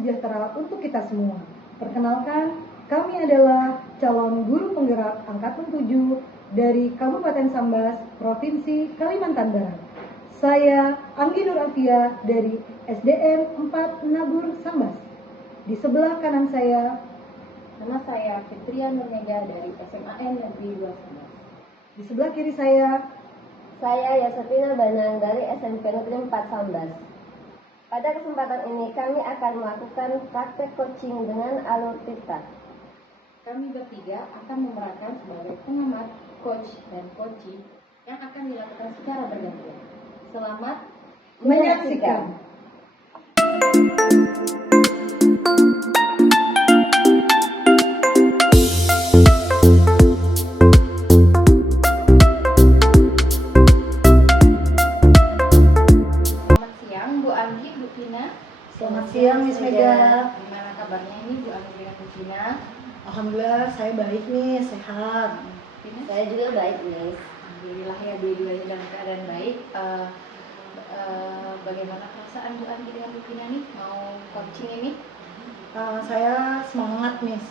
sejahtera untuk kita semua. Perkenalkan, kami adalah calon guru penggerak angkatan 7 dari Kabupaten Sambas, Provinsi Kalimantan Barat. Saya Anggi Nur Afia dari SDN 4 Nabur Sambas. Di sebelah kanan saya, Nama saya Fitria Nurmega dari SMAN Negeri 2 Sambas. di sebelah kiri saya Yasafina Banang dari SMP Negeri 4 Sambas. Pada kesempatan ini kami akan melakukan praktek coaching dengan alur Tirta. Kami bertiga akan memerankan sebagai pengamat, coach, dan coachee yang akan dilakukan secara bergantian. Selamat menyaksikan. Selamat siang Bu Anggi, Bu Vina. Selamat siang Miss Mega. Gimana kabarnya ini Bu Anggi dan Bu Vina? Alhamdulillah saya baik nih, sehat. Vina? Saya juga baik, Miss. Alhamdulillah ya dua-duanya dalam keadaan baik. Bagaimana perasaan Bu Anggi dengan Bu Vina nih mau coaching ini? Saya semangat Miss,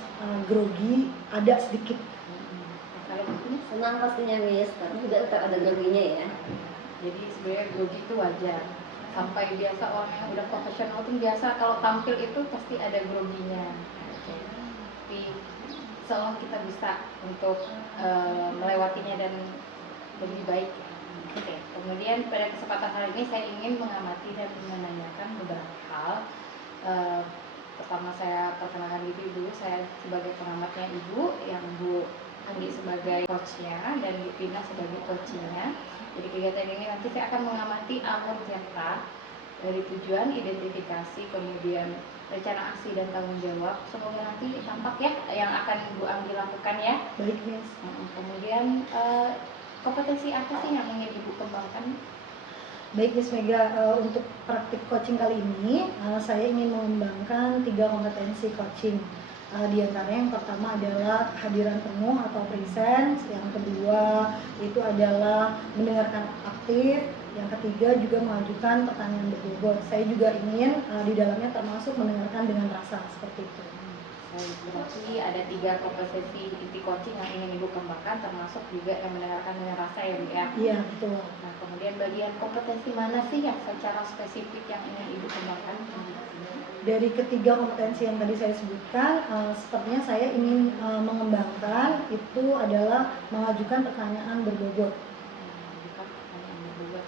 grogi ada sedikit. Kalau Bu Vina? Senang pastinya, Miss, tapi juga tetap ada groginya ya. Jadi sebenarnya grogi itu wajar. Sampai biasa orang yang udah profesional tuh biasa kalau tampil itu pasti ada groginya. Tapi seolah kita bisa untuk melewatinya dan lebih baik. Oke. Kemudian pada kesempatan hari ini saya ingin mengamati dan menanyakan beberapa hal. Pertama saya perkenalkan diri dulu, saya sebagai pengamatnya Ibu, yang Bu Anggi sebagai coachnya dan Bu Tina sebagai coachnya. Jadi kegiatan ini nanti saya akan mengamati alur Tirta dari tujuan, identifikasi, kemudian rencana aksi dan tanggung jawab. Semoga nanti tampak ya yang akan Bu Anggi lakukan ya. Baik Miss. Kemudian kompetensi apa sih yang ingin Ibu kembangkan? Baik Miss Mega, untuk praktik coaching kali ini saya ingin mengembangkan 3 kompetensi coaching. Di antaranya yang pertama adalah kehadiran penuh atau presence, yang kedua itu adalah mendengarkan aktif, yang ketiga juga mengajukan pertanyaan berbobot. Saya juga ingin di dalamnya termasuk mendengarkan dengan rasa, seperti itu. Berarti ada 3 kompetensi inti coaching yang ingin Ibu kembangkan, termasuk juga yang mendengarkan dengan rasa ya Bu ya? Iya, betul. Nah kemudian bagian kompetensi mana sih yang secara spesifik yang ingin Ibu kembangkan? Dari ketiga kompetensi yang tadi saya sebutkan, sepertinya saya ingin mengembangkan itu adalah mengajukan pertanyaan berbobot.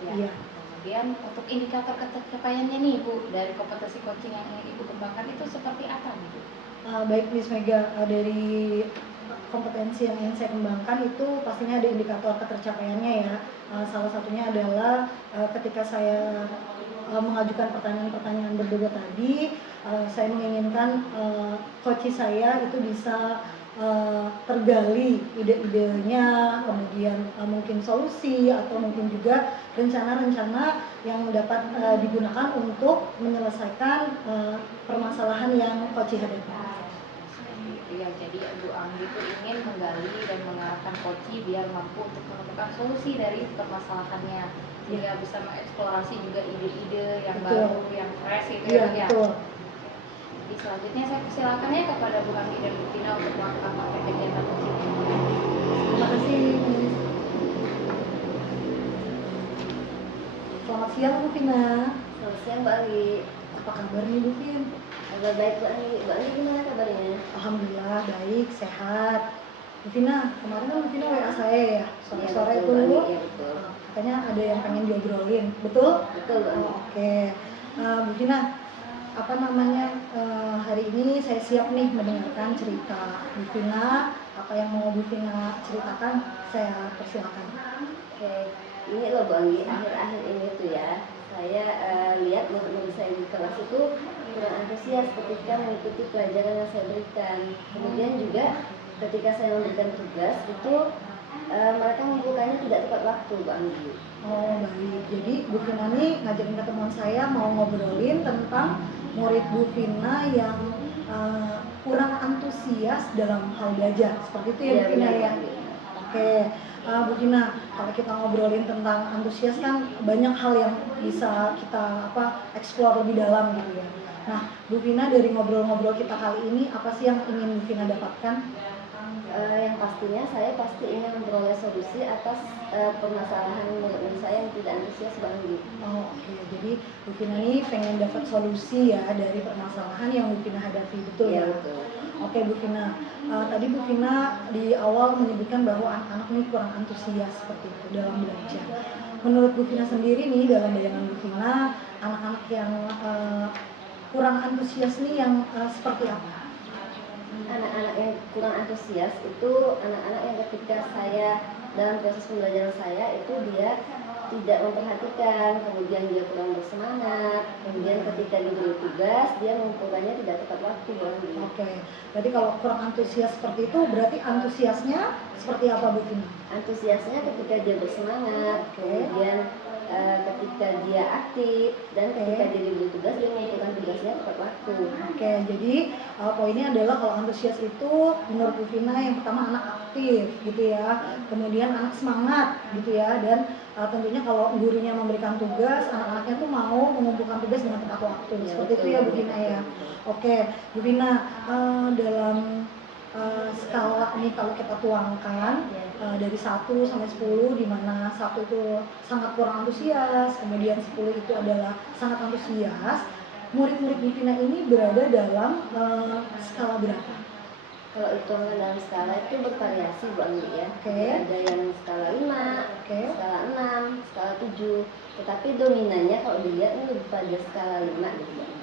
Ya. Iya. Kemudian untuk indikator pencapaiannya nih Bu, dari kompetensi coaching yang ingin Ibu kembangkan itu seperti apa nih Bu? Baik Miss Mega, dari kompetensi yang ingin saya kembangkan itu pastinya ada indikator ketercapaiannya ya. Salah satunya adalah ketika saya mengajukan pertanyaan-pertanyaan berbobot tadi, saya menginginkan coach saya itu bisa tergali ide-idenya, kemudian mungkin solusi atau mungkin juga rencana-rencana yang dapat digunakan untuk menyelesaikan permasalahan yang coach hadapi. Ya, jadi Bu Anggi itu ingin menggali dan mengarahkan coachee biar mampu untuk menemukan solusi dari permasalahannya, sehingga bisa mengeksplorasi juga ide-ide yang baru, yang fresh itu ya. Betul. Jadi selanjutnya saya persilakan ya kepada Bu Anggi dan Bu Tina untuk melakukan praktek kegiatan coaching. Terima kasih. Selamat siang Bu Vina. Selamat siang, Mbak Anggi. Apa kabar nih Bu Vin? Kabar baik, Mbak Anggi. Mbak Anggi gimana kabarnya? Alhamdulillah baik, sehat. Bu Vina, kemarin kan Bu Vina WA saya ya, sore-sore Iya, itu. betul, Mbak Anggi. Iya, betul. Katanya ada yang pengen diobrolin, betul? Betul, Mbak Anggi. Oke. Bu Vina, apa namanya, hari ini saya siap nih mendengarkan cerita Bu Vina. Apa yang mau Bu Vina ceritakan, saya persilakan. Oke, ini loh Bu Anggi, akhir-akhir ini tuh ya, saya lihat teman-teman saya di kelas itu kurang antusias ketika mengikuti pelajaran yang saya berikan. Kemudian juga ketika saya memberikan tugas itu mereka mengumpulkannya tidak tepat waktu, Bu Anggi. Oh baik, jadi Bu Vina ini ngajakin ketemuan saya mau ngobrolin tentang murid Bu Vina yang kurang antusias dalam hal belajar, seperti itu ya Bu Vina ya? Oke, Bu Vina, kalau kita ngobrolin tentang antusias kan banyak hal yang bisa kita explore lebih dalam gitu ya. Nah, Bu Vina, dari ngobrol-ngobrol kita kali ini, apa sih yang ingin Bu Vina dapatkan? Yang pastinya saya pasti ingin memperoleh solusi atas permasalahan murid saya yang tidak antusias Mbak Anggi. Oh, oke. Jadi Bu Vina ini pengen dapat solusi ya dari permasalahan yang Bu Vina hadapi, betul Iya, ya? betul. Oke Bu Vina, tadi Bu Vina di awal menyebutkan bahwa anak-anak ini kurang antusias seperti itu dalam belajar. Menurut Bu Vina sendiri nih, dalam bayangan Bu Vina, anak-anak yang kurang antusias nih yang seperti apa? Anak-anak yang kurang antusias itu anak-anak yang ketika saya dalam proses pembelajaran saya itu dia tidak memperhatikan, kemudian dia kurang bersemangat, kemudian ketika diberi tugas dia mengumpulkannya tidak tepat waktu. Oke, jadi kalau kurang antusias seperti itu berarti antusiasnya seperti apa Bu Vina? Antusiasnya ketika dia bersemangat, kemudian ketika dia aktif, dan ketika dia diberi tugas dia mengumpulkan tugasnya tepat waktu. Oke, jadi poinnya adalah kalau antusias itu menurut Bu Vina yang pertama anak aktif gitu ya, kemudian anak semangat gitu ya, dan tentunya kalau gurunya memberikan tugas, anak-anaknya tuh mau mengumpulkan tugas dengan tepat waktu. Ya, Seperti itu ya Bu Vina ya. Oke, Bu Vina, dalam skala nih kalau kita tuangkan dari 1 sampai 10, di mana 1 itu sangat kurang antusias, kemudian 10 itu adalah sangat antusias. Murid-murid Bu Vina ini berada dalam skala berapa? Kalau hitungan dalam skala itu bervariasi Bu Anggi ya. Ada yang skala 5, skala 6, skala 7. Tetapi dominannya kalau dilihat ini lebih pada skala 5 gitu Bu Anggi.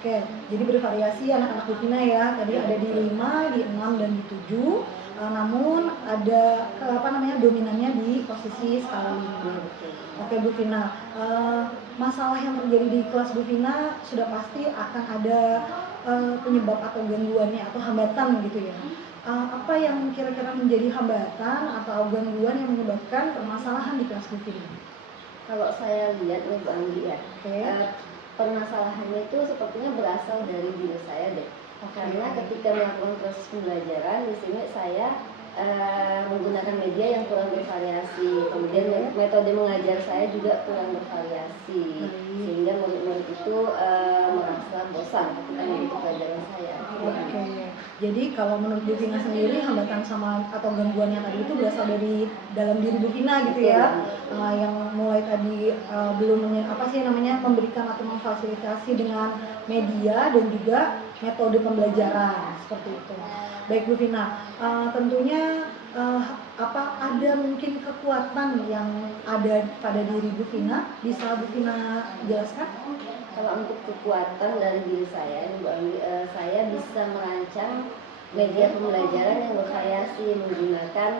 Oke, jadi bervariasi anak-anak Bu Vina ya. Tadi ada di 5, di 6, dan di 7. Namun ada dominannya di posisi skala 5. Oke Bu Vina, masalah yang terjadi di kelas Bu Vina sudah pasti akan ada penyebab atau gangguannya atau hambatan gitu ya. Apa yang kira-kira menjadi hambatan atau gangguan yang menyebabkan permasalahan di kelas Bu Vina? Kalau saya lihat nih Bu Anggi ya, permasalahannya itu sepertinya berasal dari diri saya deh. Karena ketika melakukan proses pembelajaran di sini saya menggunakan media yang kurang bervariasi, kemudian metode mengajar saya juga kurang bervariasi, sehingga murid-murid itu merasa bosan ketika mengikuti pelajaran saya. Oke, jadi kalau menurut Bu Vina sendiri hambatan sama atau gangguannya tadi itu berasal dari dalam diri Bu Vina gitu ya, yang mulai tadi belum memberikan atau memfasilitasi dengan media dan juga metode pembelajaran seperti itu. Baik Bu Vina, tentunya ada mungkin kekuatan yang ada pada diri Bu Vina, bisa Bu Vina jelaskan? Kalau untuk kekuatan dari diri saya, saya bisa merancang media pembelajaran yang bervariasi menggunakan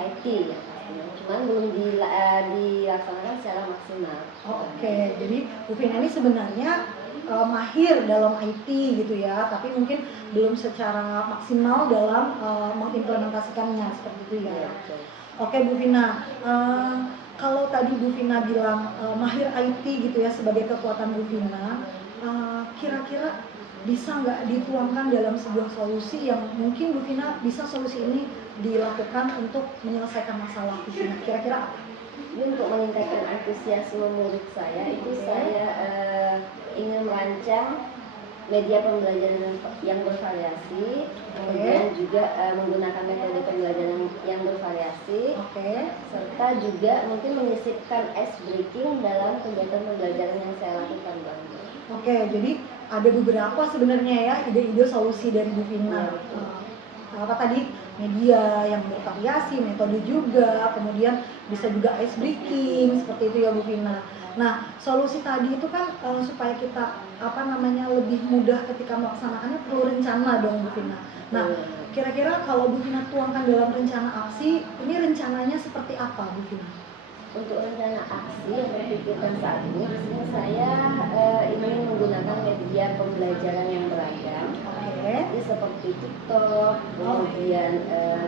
IT ya pastinya. Cuman belum dilaksanakan secara maksimal. Oke, jadi Bu Vina ini sebenarnya mahir dalam IT gitu ya, tapi mungkin belum secara maksimal dalam mengimplementasikannya seperti itu ya. Oke Bu Vina, kalau tadi Bu Vina bilang mahir IT gitu ya sebagai kekuatan Bu Vina, kira-kira bisa nggak dituangkan dalam sebuah solusi yang mungkin Bu Vina bisa solusi ini dilakukan untuk menyelesaikan masalah Bu Vina, kira-kira apa? Jadi untuk meningkatkan antusiasme murid saya itu saya ingin merancang media pembelajaran yang bervariasi, kemudian juga menggunakan metode pembelajaran yang bervariasi, serta juga mungkin menyisipkan ice breaking dalam kegiatan pembelajaran yang saya lakukan Bang. Oke, jadi ada beberapa sebenarnya ya ide-ide solusi dari Bu Vina. Apa tadi? Media yang bervariasi, metode juga, kemudian bisa juga ice breaking seperti itu ya Bu Vina. Nah, solusi tadi itu kan supaya kita lebih mudah ketika melaksanakannya perlu rencana dong Bu Vina. Nah, kira-kira kalau Bu Vina tuangkan dalam rencana aksi, ini rencananya seperti apa Bu Vina? Untuk rencana aksi yang terpikirkan saat ini, di sini saya ingin menggunakan media pembelajaran yang beragam. Jadi seperti TikTok, kemudian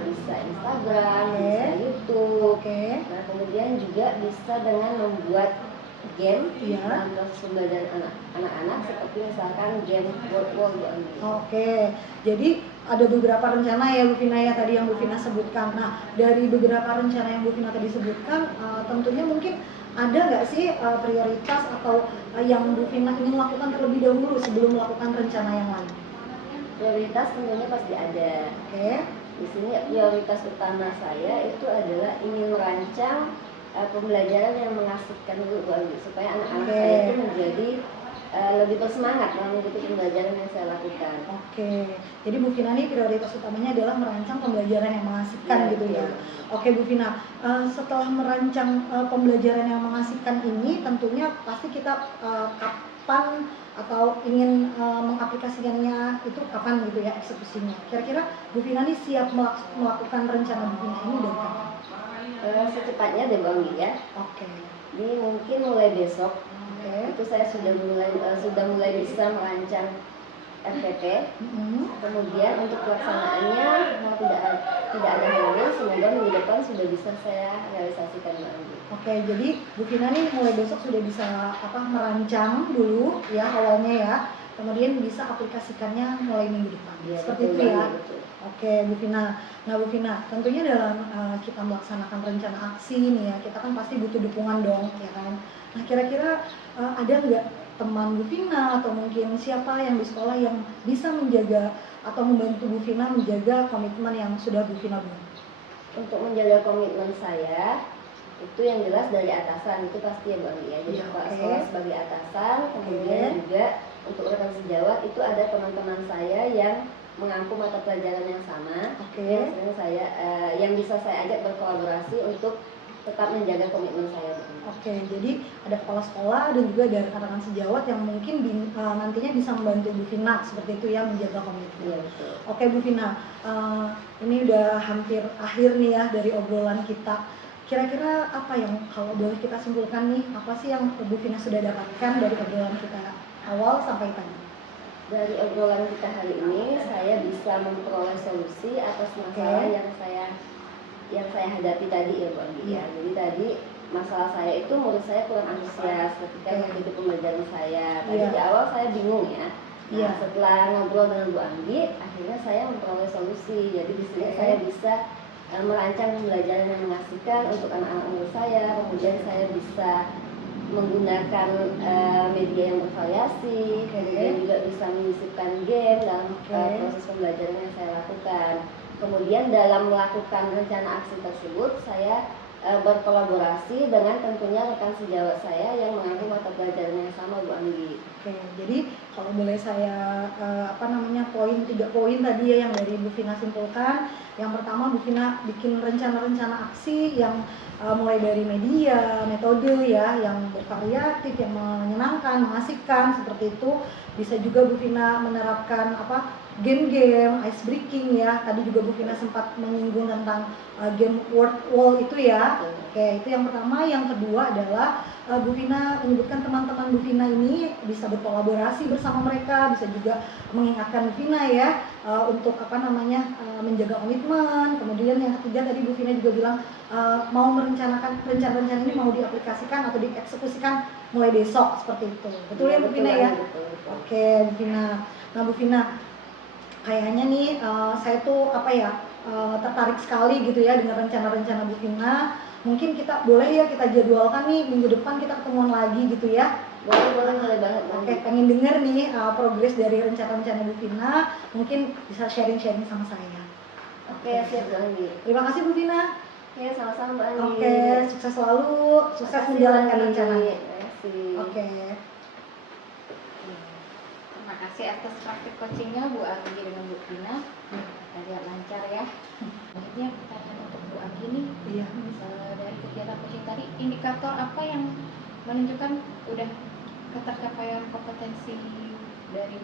bisa Instagram, bisa YouTube. Nah, kemudian juga bisa dengan membuat game dalam proses pembelajaran anak-anak seperti misalkan game word. Oke, jadi ada beberapa rencana ya Bu Vina ya tadi yang Bu Vina sebutkan. Nah, dari beberapa rencana yang Bu Vina tadi sebutkan, tentunya mungkin ada nggak sih prioritas atau yang Bu Vina ingin lakukan terlebih dahulu sebelum melakukan rencana yang lain? Prioritas tentunya pasti ada. Oke. Di sini prioritas utama saya itu adalah ingin merancang pembelajaran yang mengasihkan dulu Bu Anggi, supaya anak-anak saya itu menjadi lebih bersemangat dalam mengikuti pembelajaran yang saya lakukan. Oke, jadi Bu Vina ini prioritas utamanya adalah merancang pembelajaran yang mengasihkan gitu ya. Oke Bu Vina, setelah merancang pembelajaran yang mengasihkan ini, tentunya pasti kita kapan atau ingin mengaplikasikannya itu kapan gitu ya eksekusinya. Kira-kira Bu Vina ini siap melakukan rencana Bu Vina ini dari kapan? Secepatnya deh Bu Anggi ya. Oke. Ini mungkin mulai besok. Oke. Itu saya sudah mulai bisa merancang RPP. Kemudian untuk pelaksanaannya tidak ada halangan, semoga minggu depan sudah bisa saya realisasikan lagi. Oke, jadi Bu Vina nih mulai besok sudah bisa merancang dulu ya awalnya ya, kemudian bisa aplikasikannya mulai minggu depan. Ya, seperti betul, itu ya. betul. Oke Bu Vina. Nah Bu Vina, tentunya dalam kita melaksanakan rencana aksi nih ya, kita kan pasti butuh dukungan dong ya kan. Nah kira-kira ada nggak teman Bu Vina atau mungkin siapa yang di sekolah yang bisa menjaga atau membantu Bu Vina menjaga komitmen yang sudah Bu Vina buat? Untuk menjaga komitmen saya, itu yang jelas dari atasan, itu pasti ya Bu Anggi ya. Jadi kepala sekolah sebagai atasan, kemudian juga untuk rekan sejawat itu ada teman-teman saya yang mengampu mata pelajaran yang sama, yang bisa saya ajak berkolaborasi untuk tetap menjaga komitmen saya. Oke, jadi ada kepala sekolah dan juga ada rekan-rekan sejawat yang mungkin nantinya bisa membantu Bu Vina seperti itu ya, menjaga komitmen. Ya, oke Bu Vina, ini udah hampir akhir nih ya dari obrolan kita. Kira-kira apa yang kalau boleh kita simpulkan nih, apa sih yang Bu Vina sudah dapatkan dari obrolan kita awal sampai tadi? Dari obrolan kita hari ini, saya bisa memperoleh solusi atas masalah yang saya hadapi tadi ya Bu Anggi ya. Jadi tadi masalah saya itu menurut saya kurang antusias ketika mengikuti pembelajaran saya. Tadi di awal saya bingung ya. Nah, setelah ngobrol dengan Bu Anggi, akhirnya saya memperoleh solusi. Jadi di sini saya bisa merancang pembelajaran yang mengasihkan untuk anak-anak murid saya. Kemudian saya bisa menggunakan media yang bervariasi, kemudian juga bisa menyisipkan game dalam proses pembelajaran yang saya lakukan. Kemudian dalam melakukan rencana aksi tersebut, saya berkolaborasi dengan tentunya rekan sejawat saya yang mengambil mata pelajaran yang sama Bu Anggi. Oke, jadi kalau boleh saya poin 3 poin tadi ya yang dari Bu Vina simpulkan. Yang pertama Bu Vina bikin rencana-rencana aksi yang mulai dari media, metode ya yang bervariatif, yang menyenangkan, mengasihkan seperti itu. Bisa juga Bu Vina menerapkan game-game, ice breaking ya. Tadi juga Bu Vina sempat menyinggung tentang game word wall itu ya. Oke, itu yang pertama. Yang kedua adalah Bu Vina menyebutkan teman-teman Bu Vina ini bisa berkolaborasi bersama mereka, bisa juga mengingatkan Bu Vina ya untuk menjaga komitmen. Kemudian yang ketiga tadi Bu Vina juga bilang mau merencanakan rencana-rencana ini mau diaplikasikan atau dieksekusikan mulai besok seperti itu. Betul ya Bu Vina ya? Betul. Oke Bu Vina. Nah Bu Vina, kayaknya nih saya tuh tertarik sekali gitu ya dengan rencana-rencana Bu Vina. Mungkin kita boleh ya kita jadwalkan nih minggu depan kita ketemuan lagi gitu ya. Boleh banget. Oke, pengen denger nih progres dari rencana-rencana Bu Vina. Mungkin bisa sharing-sharing sama saya. Oke, siap Bu Anggi. Terima kasih Bu Vina. Ya, sama-sama Bu Anggi. Oke, sukses selalu, sukses menjalankan rencananya. Oke. Terima kasih atas praktik coachingnya Bu Anggi dengan Bu Vina. Tadi lancar ya. Akhirnya pertanyaan untuk Bu Anggi nih. Iya. Dari kegiatan coaching tadi, indikator apa yang menunjukkan udah ketercapaian kompetensi dari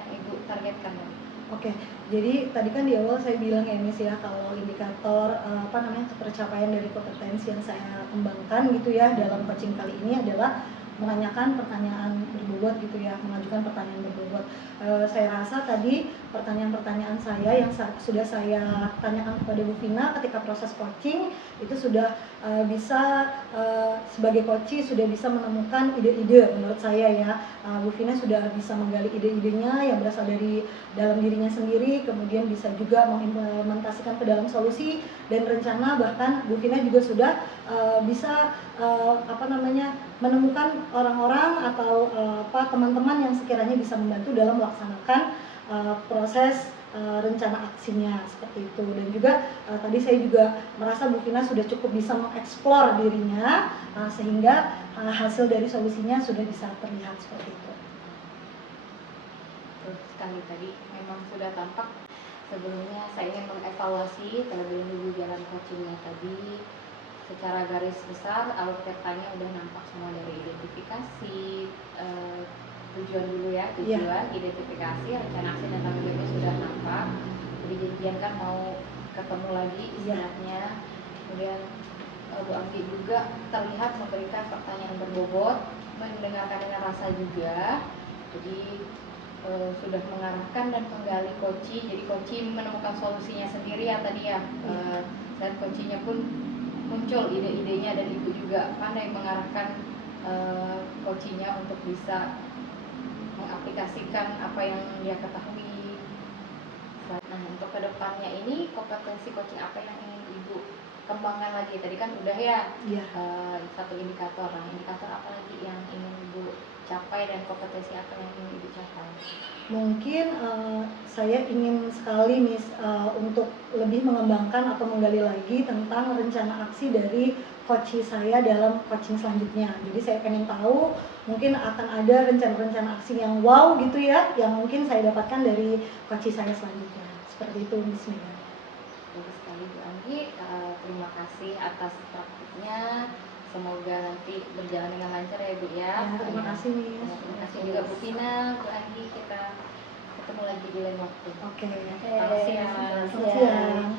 yang Ibu targetkan ya? Oke, jadi tadi kan di awal saya bilang ya Miss ya, kalau indikator ketercapaian dari kompetensi yang saya kembangkan gitu ya dalam coaching kali ini adalah menanyakan pertanyaan berbobot gitu ya, mengajukan pertanyaan berbobot. Saya rasa tadi pertanyaan-pertanyaan saya yang sudah saya tanyakan kepada Bu Vina ketika proses coaching itu sudah bisa sebagai coach sudah bisa menemukan ide-ide menurut saya ya. Bu Vina sudah bisa menggali ide-idenya yang berasal dari dalam dirinya sendiri, kemudian bisa juga mengimplementasikan ke dalam solusi dan rencana, bahkan Bu Vina juga sudah bisa menemukan orang-orang atau teman-teman yang sekiranya bisa membantu dalam melaksanakan proses rencana aksinya seperti itu. Dan juga tadi saya juga merasa Bu Vina sudah cukup bisa mengeksplor dirinya sehingga hasil dari solusinya sudah bisa terlihat seperti itu. Betul sekali, tadi memang sudah tampak. Sebelumnya saya ingin mengevaluasi terlebih dahulu jalan coachingnya tadi. Secara garis besar alur petanya udah nampak semua, dari identifikasi, tujuan dulu ya, tujuan, identifikasi, rencana aksi dan tanggung jawabnya sudah nampak. Jadi janjian kan mau ketemu lagi istilahnya. Kemudian Bu Anggi juga terlihat memberikan pertanyaan berbobot, mendengarkan dengan rasa juga. Jadi sudah mengarahkan dan menggali coaching. Jadi coaching menemukan solusinya sendiri ya tadi ya. Dan coachingnya pun muncul ide-idenya, dan ibu juga pandai mengarahkan coachingnya untuk bisa mengaplikasikan apa yang dia ketahui. Nah, untuk kedepannya ini kompetensi coaching apa yang ingin ibu kembangkan lagi? Tadi kan udah ya, satu indikator. Nah, indikator apa lagi yang ingin ibu capai dan kompetensi apa yang ingin ibu capai? Mungkin saya ingin sekali untuk lebih mengembangkan atau menggali lagi tentang rencana aksi dari coach saya dalam coaching selanjutnya. Jadi saya pengen tahu mungkin akan ada rencana-rencana aksi yang wow gitu ya, yang mungkin saya dapatkan dari coach saya selanjutnya. Seperti itu Miss Mega. Bagus sekali Bu Anggi, terima kasih atas praktiknya. Semoga nanti berjalan dengan lancar ya Bu ya. Terima kasih Miss. Terima kasih juga Bu Vina, Bu Anggi, kita ketemu lagi di lain waktu. Oke. Selamat siang. Selamat siang.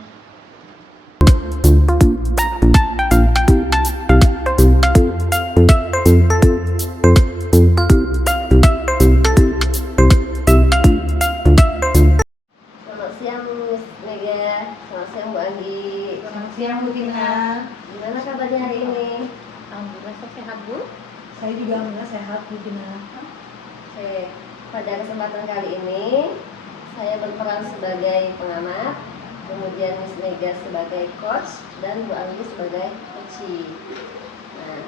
Selamat siang Miss Mega, selamat siang Bu Anggi. Selamat siang Bu Vina. Gimana kabarnya hari ini? Alhamdulillah sehat Bu. Saya juga alhamdulillah sehat Bu Vina. Oke, pada kesempatan kali ini saya berperan sebagai pengamat, kemudian Miss Mega sebagai coach dan Bu Anggi sebagai coachee. Nah,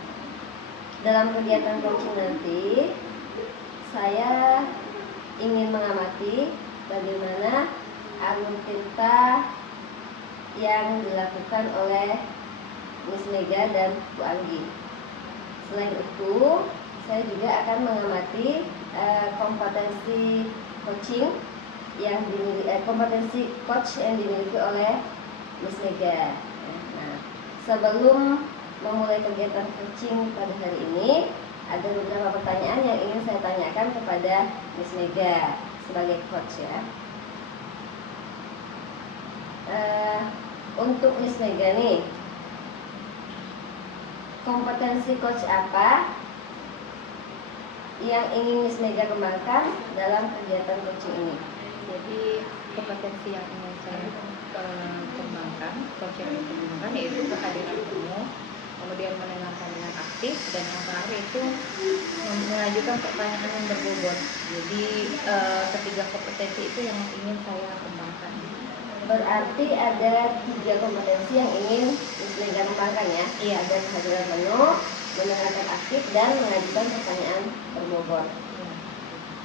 dalam kegiatan coaching nanti saya ingin mengamati bagaimana alur cerita yang dilakukan oleh Miss Mega dan Bu Anggi. Selain itu, saya juga akan mengamati kompetensi coaching yang kompetensi coach yang dimiliki oleh Miss Mega. Nah, sebelum memulai kegiatan coaching pada hari ini, ada beberapa pertanyaan yang ingin saya tanyakan kepada Miss Mega sebagai coach ya. Untuk Miss Mega nih, kompetensi coach apa yang ingin Miss Mega kembangkan dalam kegiatan coaching ini? Jadi kompetensi yang ingin saya kembangkan, coach yang ingin kembangkan yaitu kehadiran penuh, kemudian mendengarkan dengan aktif, dan yang terakhir itu mengajukan pertanyaan yang berbobot. Jadi ketiga kompetensi itu yang ingin saya kembangkan. Berarti ada 3 kompetensi yang ingin Miss Mega kembangkan ya? Iya. Ada kehadiran penuh, mendengarkan aktif, dan mengajukan pertanyaan berbobot.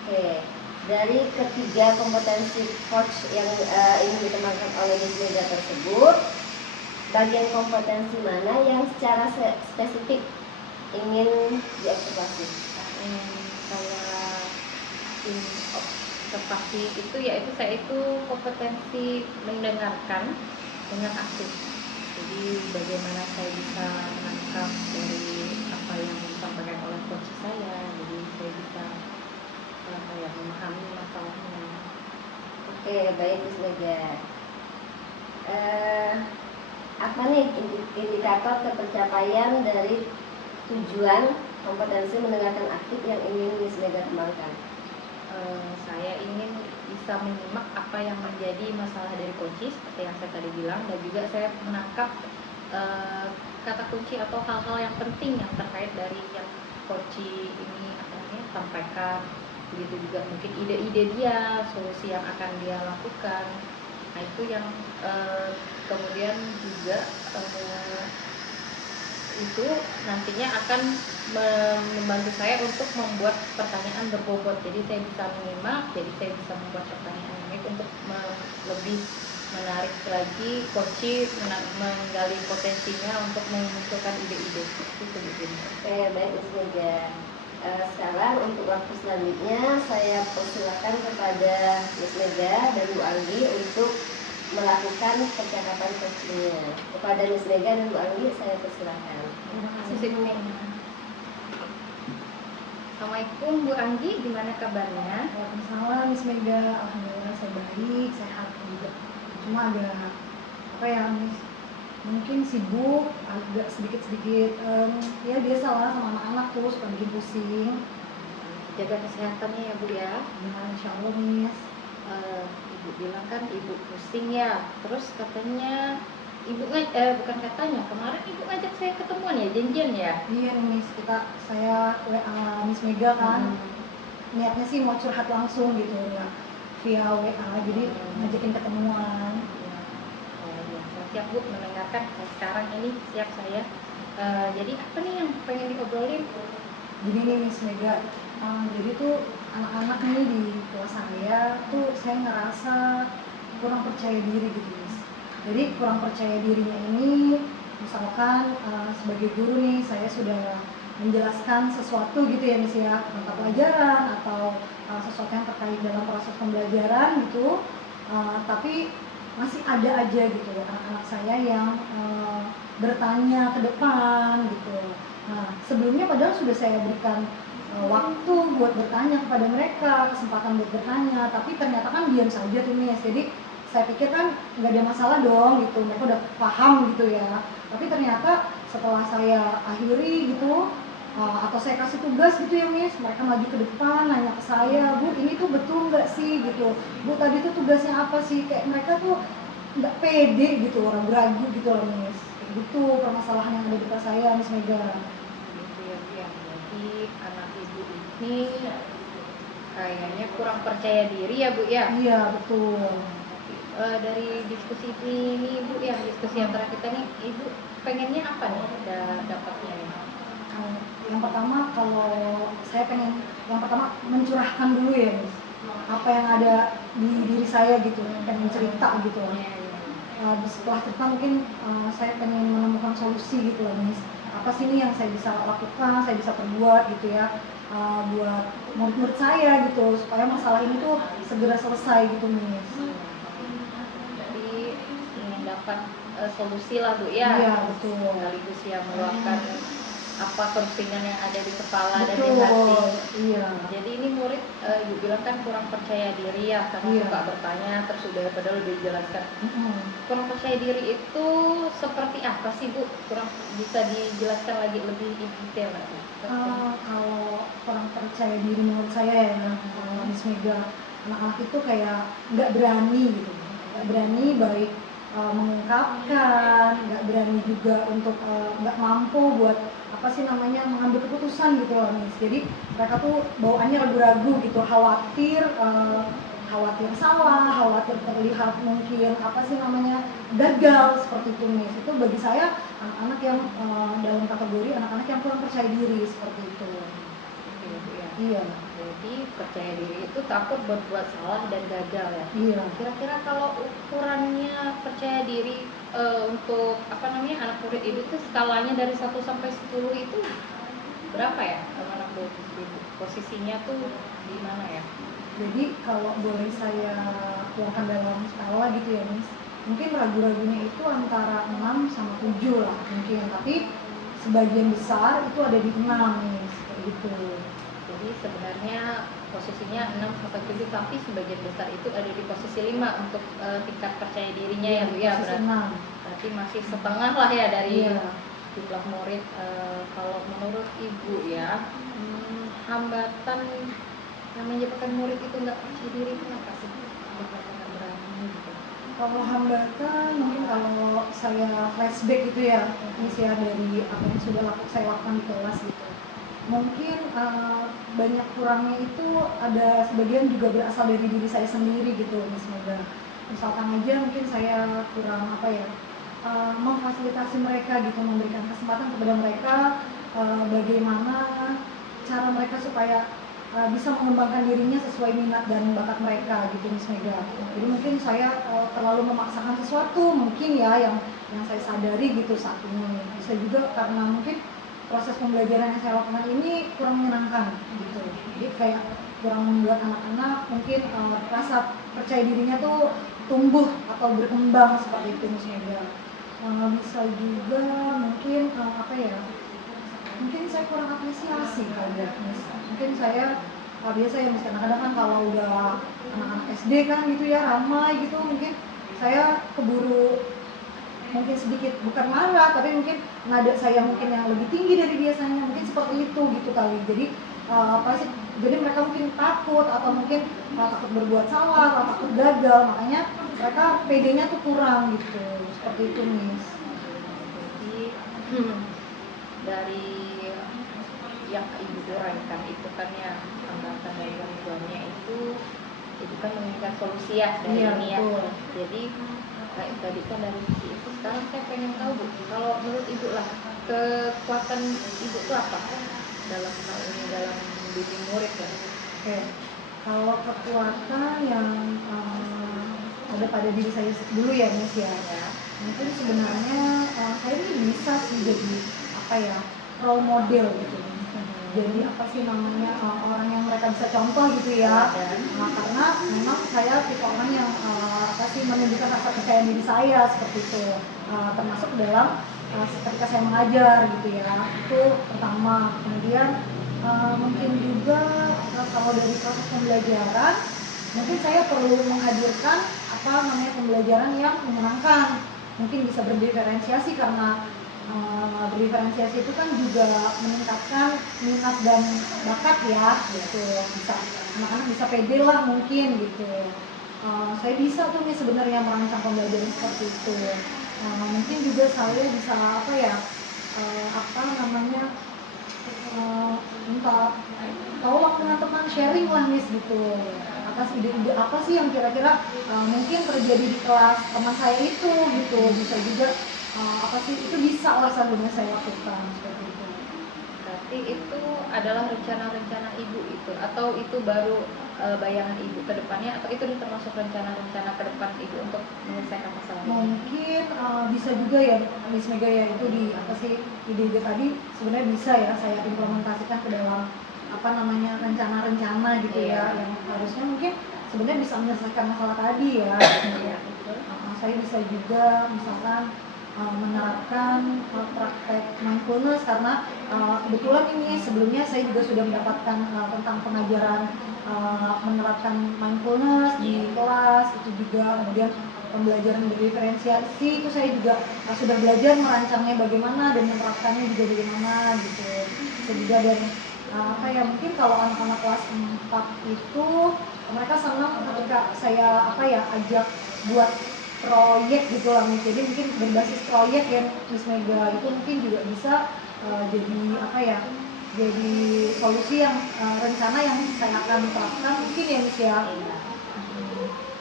Oke, dari ketiga kompetensi coach yang ingin dikembangkan oleh Miss Mega tersebut, bagian kompetensi mana yang secara spesifik ingin diobservasi? Yang saya ingin observasi itu yaitu saya itu kompetensi mendengarkan dengan aktif. Jadi bagaimana saya bisa menangkap dari apa yang disampaikan oleh coach saya, jadi saya bisa memahami masalahnya. Oke, baik Miss Mega. Apa nih indikator ketercapaian dari tujuan kompetensi mendengarkan aktif yang ingin Miss Mega kembangkan? Saya ingin bisa menyimak apa yang menjadi masalah dari coaches seperti yang saya tadi bilang, dan juga saya menangkap kata kunci atau hal-hal yang penting yang terkait dari yang coach ini apa namanya sampaikan. Begitu juga mungkin ide-ide dia, solusi yang akan dia lakukan. Nah itu yang kemudian juga itu nantinya akan membantu saya untuk membuat pertanyaan berbobot. Jadi saya bisa menyimak, jadi saya bisa membuat pertanyaan yang baik untuk lebih menarik lagi coach menggali potensinya untuk memunculkan ide-ide. Itu sebetulnya. Oke, baik Miss Mega. Sekarang untuk waktu selanjutnya saya persilakan kepada Miss Mega dan Bu Anggi untuk melakukan percakapan coachingnya. Kepada Miss Mega dan Bu Anggi saya persilakan. Terima kasih Bu. Assalamualaikum Bu Anggi, gimana kabarnya? Waalaikumsalam Miss Mega, alhamdulillah saya baik, sehat juga. Cuma agak apa ya Miss, mungkin sibuk, agak sedikit-sedikit ya biasalah sama anak-anak tuh suka bikin pusing. Jaga kesehatannya ya Bu ya. Ya insya Allah Miss. Ibu bilang kan ibu pusing ya, terus katanya ibu bukan katanya, kemarin ibu ngajak saya ketemuan ya, janjian ya. Iya nih Miss, saya WA Miss Mega kan, niatnya sih mau curhat langsung gitu ya, via WA, jadi ngajakin ketemuan. Siap Bu mendengarkan sekarang ini, siap saya. Jadi apa nih yang pengen diobrolin? Jadi nih Miss Mega, jadi tuh anak-anak nih di kelas saya tuh saya ngerasa kurang percaya diri gitu Miss. Jadi kurang percaya dirinya ini, misalkan sebagai guru nih saya sudah menjelaskan sesuatu gitu ya Miss ya, mata pelajaran atau sesuatu yang terkait dalam proses pembelajaran gitu, tapi masih ada aja gitu anak-anak saya yang bertanya ke depan gitu. Nah sebelumnya padahal sudah saya berikan waktu buat bertanya kepada mereka, kesempatan buat bertanya, tapi ternyata kan diam saja tuh Miss. Jadi saya pikir kan nggak ada masalah dong gitu, mereka udah paham gitu ya. Tapi ternyata setelah saya akhiri gitu, atau saya kasih tugas gitu ya Miss, mereka maju ke depan nanya ke saya, Bu ini tuh betul nggak sih gitu, Bu tadi tuh tugasnya apa sih, kayak mereka tuh nggak pede gitu, ragu-ragu gitu loh Miss. Kayak gitu permasalahan yang ada di kelas saya Miss Mega. Gitu ya Bu ya, jadi anak ibu ini kayaknya kurang percaya diri ya Bu ya. Iya betul. Dari diskusi ini Bu ya, diskusi antara kita nih, Ibu pengennya apa nih dapatnya nih? Yang pertama kalau saya pengen yang pertama mencurahkan dulu ya Miss, apa yang ada di diri saya gitu, pengen cerita gitu. Setelah cerita mungkin saya pengen menemukan solusi gitu loh Miss, apa sih ini yang saya bisa lakukan, saya bisa perbuat gitu ya, buat murid-murid saya gitu, supaya masalah ini tuh segera selesai gitu Miss. Jadi ingin dapat solusi lah Bu ya. Iya betul. Sekaligus ya meluapkan apa kerusingan yang ada di kepala dan di Betul. hati. Iya. Jadi ini murid Ibu bilang kan kurang percaya diri ya, karena Iya. suka bertanya terus padahal udah dijelaskan. Kurang percaya diri itu seperti apa sih Bu? Kurang bisa dijelaskan lagi lebih detail lagi? Kalau kurang percaya diri menurut saya ya, Miss Mega, anak-anak itu kayak nggak berani gitu, nggak berani baik mengungkapkan, nggak berani juga untuk nggak mampu buat apa sih namanya mengambil keputusan gitu loh Miss. Jadi mereka tuh bawaannya ragu-ragu gitu, khawatir salah, khawatir terlihat mungkin apa sih namanya gagal seperti itu Miss. Itu bagi saya anak-anak yang dalam kategori anak-anak yang kurang percaya diri seperti itu. Iya. Jadi percaya diri itu takut berbuat salah dan gagal ya. Iya. Kira-kira kalau ukurannya percaya diri untuk apa namanya anak murid itu tuh skalanya dari 1 sampai 10 itu berapa ya anak murid itu? Posisinya tuh di mana ya? Jadi kalau boleh saya tuangkan dalam skala gitu ya Miss, mungkin ragu-ragunya itu antara 6 sama 7 lah mungkin, tapi sebagian besar itu ada di 6 Miss, kayak gitu. Jadi sebenarnya posisinya 6 sampai 7, tapi sebagian besar itu ada di posisi 5 untuk tingkat percaya dirinya ya Bu ya. Berarti masih setengah lah ya dari jumlah murid. Kalau menurut Ibu ya, hambatan yang menyebabkan murid itu nggak percaya diri itu apa sih? Dikatakan berani gitu. Kalau hambatan mungkin kalau saya flashback gitu ya, isi dari apa yang saya lakukan di kelas gitu. Mungkin banyak kurangnya itu ada sebagian juga berasal dari diri saya sendiri gitu, Miss Mega. Misalkan aja mungkin saya kurang apa ya, memfasilitasi mereka gitu, memberikan kesempatan kepada mereka bagaimana cara mereka supaya bisa mengembangkan dirinya sesuai minat dan bakat mereka gitu, Miss Mega. Jadi mungkin saya terlalu memaksakan sesuatu mungkin ya yang saya sadari gitu saat ini. Bisa juga karena mungkin proses pembelajaran yang saya lakukan ini kurang menyenangkan gitu. Jadi kayak kurang membuat anak-anak mungkin rasa percaya dirinya tuh tumbuh atau berkembang seperti itu, Miss Mega. Bisa juga mungkin apa ya, mungkin saya kurang apresiasi kali ya, Miss. Mungkin saya biasa ya, Miss, kadang-kadang kan kalau udah anak-anak SD kan gitu ya ramai gitu, mungkin saya keburu mungkin sedikit bukan marah tapi mungkin nada saya mungkin yang lebih tinggi dari biasanya, mungkin seperti itu gitu kali. Jadi apa sih, jadi mereka mungkin takut atau mungkin takut berbuat salah atau takut gagal, makanya mereka PD-nya tuh kurang gitu, seperti itu, Miss. Jadi dari yang Ibu uraikan itu kan ya, hambatan dari gangguannya itu kan menginginkan solusi ya dari ini ya. Jadi kayak tadi kan dari sisi itu, sekarang saya pengen tahu Bu, kalau menurut Ibu lah, kekuatan Ibu itu apa dalam hal ini, dalam bimbing murid ya? Oke, kalau kekuatan yang ada pada diri saya dulu ya, Miss ya. Mungkin sebenarnya saya ini bisa sih jadi apa ya, role model gitu. Jadi apa sih namanya, orang yang mereka bisa contoh gitu ya. Karena memang saya tipe orang yang apa sih, menunjukkan rasa percaya diri saya seperti itu, termasuk dalam ketika saya mengajar gitu ya. Itu pertama. Kemudian mungkin juga kalau dari proses pembelajaran mungkin saya perlu menghadirkan apa namanya, pembelajaran yang menyenangkan, mungkin bisa berdiferensiasi karena berdiferensiasi itu kan juga meningkatkan minat dan bakat ya gitu, bisa anak-anak bisa pede lah mungkin gitu. Saya bisa tuh nih sebenarnya merancang pembelajaran seperti itu. Mungkin juga saya bisa apa ya, apa namanya, minta tolong dengan teman, sharing lah, Miss gitu, atas ide-ide apa sih yang kira-kira mungkin terjadi di kelas teman saya itu gitu. Bisa juga apa sih, itu bisa lah sebenarnya saya lakukan seperti itu. Berarti itu adalah rencana-rencana Ibu itu, atau itu baru bayangan Ibu ke depannya, atau itu termasuk rencana-rencana ke depan Ibu untuk menyelesaikan masalah ini? Mungkin bisa juga ya, Miss Mega ya, itu di apa sih, ide-ide tadi sebenarnya bisa ya saya implementasikan ke dalam apa namanya, rencana-rencana gitu ya, yang harusnya mungkin sebenarnya bisa menyelesaikan masalah tadi ya. Saya bisa juga misalkan menerapkan praktek mindfulness karena kebetulan ini sebelumnya saya juga sudah mendapatkan tentang pengajaran menerapkan mindfulness di kelas itu juga. Kemudian pembelajaran berdiferensiasi itu saya juga sudah belajar merancangnya bagaimana dan menerapkannya juga bagaimana gitu. Bisa juga, dan apa ya, mungkin kalau anak-anak kelas 4 itu mereka senang ketika saya apa ya, ajak buat proyek gitu lah, jadi mungkin berbasis proyek ya, Miss Mega, itu mungkin juga bisa jadi apa ya, jadi solusi yang rencana yang saya akan terapkan mungkin ya, Miss ya.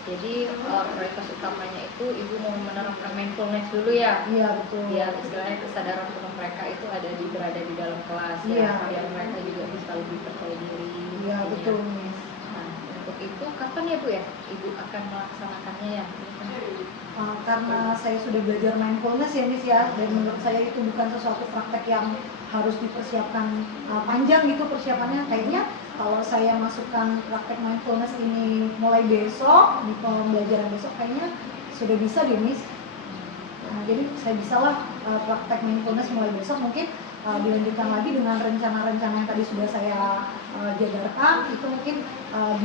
Jadi prioritas utamanya itu Ibu mau menerapkan mindfulness dulu ya? Iya, betul. Biar istilahnya kesadaran penuh mereka itu berada di dalam kelas ya, biar mereka juga bisa lebih percaya diri. Iya, betul, Miss. Nah, untuk itu kapan ya Bu ya Ibu akan melaksanakannya ya? Karena saya sudah belajar mindfulness ya, Miss ya, dan menurut saya itu bukan sesuatu praktek yang harus dipersiapkan panjang gitu persiapannya. Kayaknya kalau saya masukkan praktek mindfulness ini mulai besok, di pembelajaran besok, kayaknya sudah bisa deh, Miss. Jadi saya bisalah praktek mindfulness mulai besok, mungkin dilanjutkan lagi dengan rencana-rencana yang tadi sudah saya jabarkan. Itu mungkin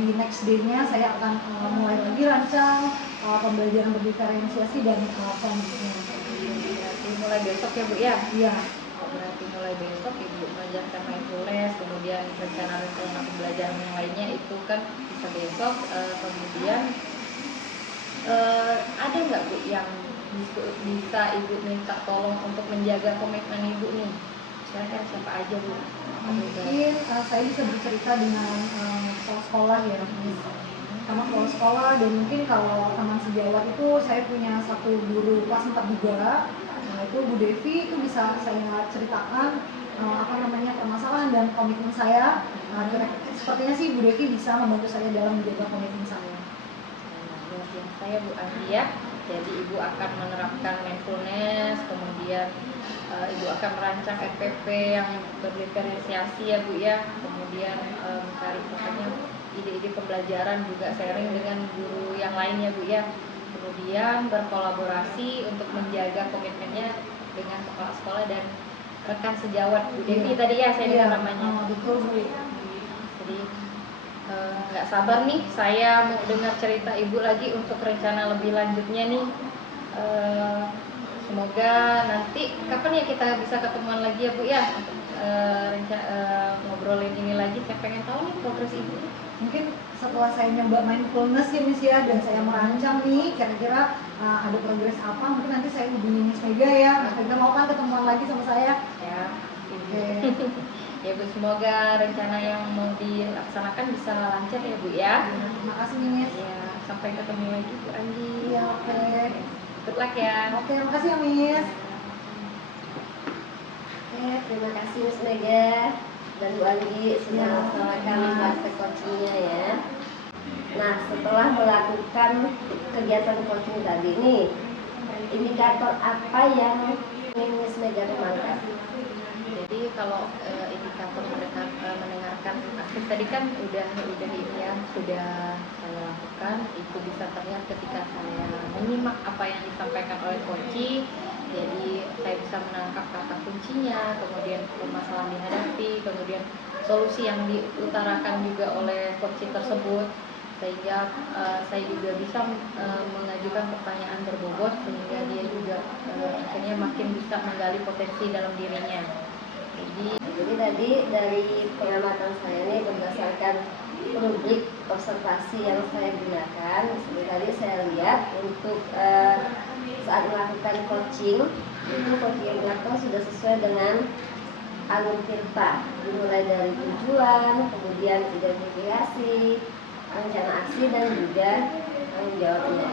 di next day-nya saya akan mulai lagi rancang pembelajaran berdiferensiasi dan selanjutnya. Berarti mulai besok ya Bu ya? Iya. Berarti mulai besok Ibu mengajarkan mindfulness, kemudian rencana-rencana pembelajaran yang lainnya itu kan bisa besok. Kemudian ada nggak Bu yang bisa Ibu minta tolong untuk menjaga komitmen Ibu nih? Misalkan siapa aja Bu? Mungkin saya bisa bercerita dengan kepala sekolah ya, sama kepala sekolah, dan mungkin kalau teman sejawat itu saya punya satu guru kelas 4 juga. Nah itu Bu Devi, itu bisa saya ceritakan permasalahan dan komitmen saya. Sepertinya sih Bu Devi bisa membantu saya dalam menjaga komitmen saya. Luar biasa ya Bu Andi ya. Jadi Ibu akan menerapkan mindfulness, kemudian Ibu akan merancang FPP yang berdiferensiasi ya Bu ya. Kemudian mencari pokoknya ide-ide pembelajaran, juga sharing dengan guru yang lain ya Bu ya. Kemudian berkolaborasi untuk menjaga komitmennya dengan kepala sekolah dan rekan sejawat Bu Devi tadi ya saya dengar namanya. Betul Bu. Jadi nggak sabar nih saya mau dengar cerita Ibu lagi untuk rencana lebih lanjutnya nih. Semoga nanti kapan ya kita bisa ketemuan lagi ya Bu ya, untuk ngobrolin ini lagi. Saya pengen tahu nih progres Ibu. Mungkin setelah saya nyoba mindfulness ya Miss ya, dan saya merancang nih kira-kira ada progres apa, mungkin nanti saya hubungi Miss Mega ya. Miss Mega mau kan ketemuan lagi sama saya? Ya, Oke. Ya Bu, semoga rencana yang mau dilaksanakan bisa lancar ya Bu ya. Terima kasih Miss. Ya, sampai ketemu lagi Bu Andi. Iya, oke. Good luck ya. Oke, makasih ya Miss. Terima kasih Miss Mega dan Bu Andi sudah melaksanakan praktek coachingnya ya. Nah, setelah melakukan kegiatan coaching tadi nih, indikator apa yang ingin Miss Mega kembangkan? Jadi kalau indikator mereka mendengarkan aktif tadi kan udah ini ya, sudah saya lakukan. Itu bisa terlihat ketika saya menyimak apa yang disampaikan oleh coach. Jadi saya bisa menangkap kata kuncinya, kemudian permasalahan dihadapi, kemudian solusi yang diutarakan juga oleh coach tersebut, sehingga saya juga bisa mengajukan pertanyaan berbobot sehingga dia juga akhirnya makin bisa menggali potensi dalam dirinya. Jadi tadi dari pengamatan saya ini berdasarkan rubrik observasi yang saya gunakan, seperti tadi saya lihat untuk saat melakukan coaching itu coaching yang dilakukan sudah sesuai dengan alur Tirta, dimulai dari tujuan, kemudian identifikasi, rencana aksi, dan juga tanggung jawabnya.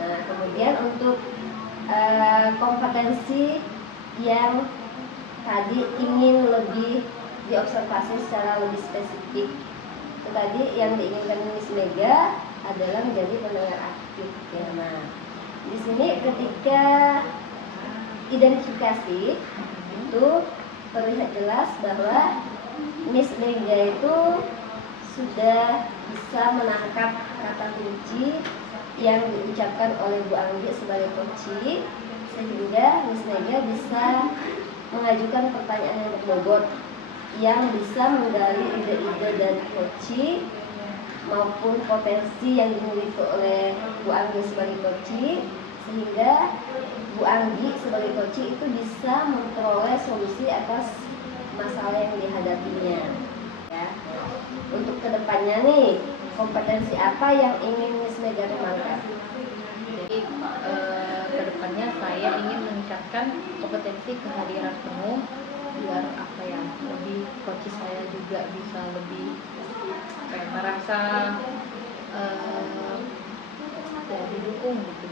Nah, kemudian untuk kompetensi yang tadi ingin lebih diobservasi secara lebih spesifik, itu tadi yang diinginkan Miss Mega adalah menjadi pendengar aktif ya. Nah, di sini ketika identifikasi itu terlihat jelas bahwa Miss Mega itu sudah bisa menangkap kata kunci yang diucapkan oleh Bu Anggi sebagai kunci, sehingga Miss Mega bisa mengajukan pertanyaan yang berbobot yang bisa menggali ide-ide dari coach maupun potensi yang dimiliki oleh Bu Anggi sebagai coach, sehingga Bu Anggi sebagai coach itu bisa memperoleh solusi atas masalah yang dihadapinya ya. Untuk kedepannya nih, kompetensi apa yang ingin Miss Mega kembangkan? Jadi kedepannya saya ingin meningkatkan kompetensi kehadiran penuh, biar lebih coach saya juga bisa lebih merasa didukung gitu.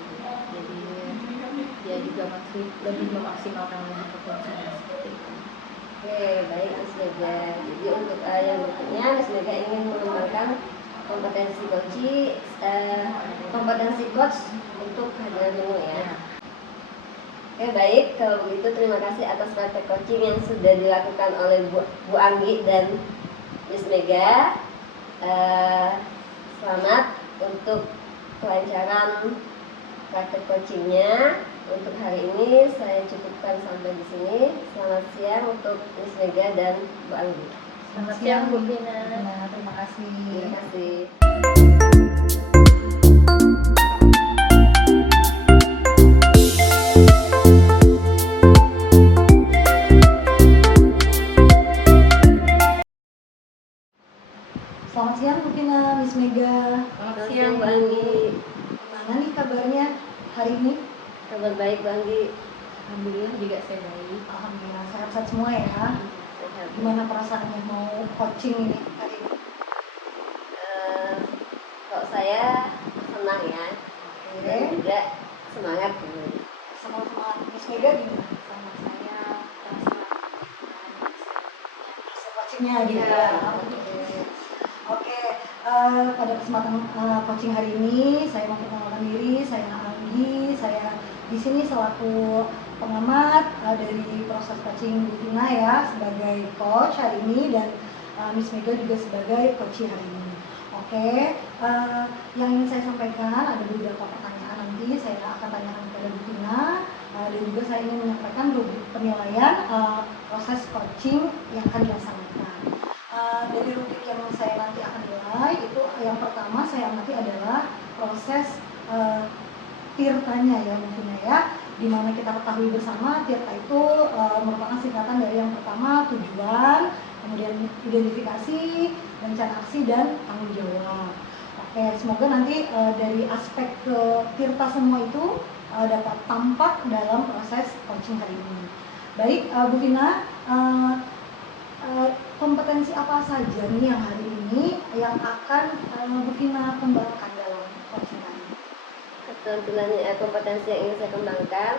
Jadi dia juga masih lebih memaksimalkan lagi potensinya seperti itu. Oke, baik Miss Mega. Jadi untuk yang berikutnya Miss Mega ingin mengembangkan kompetensi coach untuk kehadiran penuh ya. Oke, baik, kalau begitu terima kasih atas praktek coaching yang sudah dilakukan oleh Bu Anggi dan Miss Mega. Selamat untuk kelancaran praktek coachingnya. Untuk hari ini saya cukupkan sampai di sini. Selamat siang untuk Miss Mega dan Bu Anggi. Selamat siang Bu Bina. Terima kasih. Terima kasih. hari ini? Kabar baik Bang Gi. Alhamdulillah juga saya baik. Alhamdulillah sehat-sehat semua ya. Sehat. Gimana perasaannya mau coaching ini hari ini? Kok saya senang ya, dan Oke. juga semangat. Sama Miss Mega gimana? Sama saya terasa Coachingnya gitu Iya. ya. Oke, pada kesempatan coaching hari ini saya mau perkenalkan diri, saya Anggi, saya di sini selaku pengamat dari proses coaching Bu Vina ya sebagai coach hari ini dan Miss Mega juga sebagai coach hari ini. Oke, yang ingin saya sampaikan ada beberapa pertanyaan nanti saya akan tanyakan kepada Bu Vina dan juga saya ingin menyampaikan rubrik penilaian proses coaching yang akan dilaksanakan. Dari rubrik yang saya nanti akan nilai itu yang pertama saya amati adalah proses tirtanya ya Bu Vina ya, dimana kita ketahui bersama tirta itu merupakan singkatan dari yang pertama tujuan, kemudian identifikasi, rencana aksi dan tanggung jawab. Oke, semoga nanti dari aspek tirta semua itu dapat tampak dalam proses coaching hari ini. Baik, Bu Vina, kompetensi apa saja nih yang hari ini yang akan Bu Vina kembangkan dalam coaching hari ini? Keterampilan kompetensi yang ingin saya kembangkan,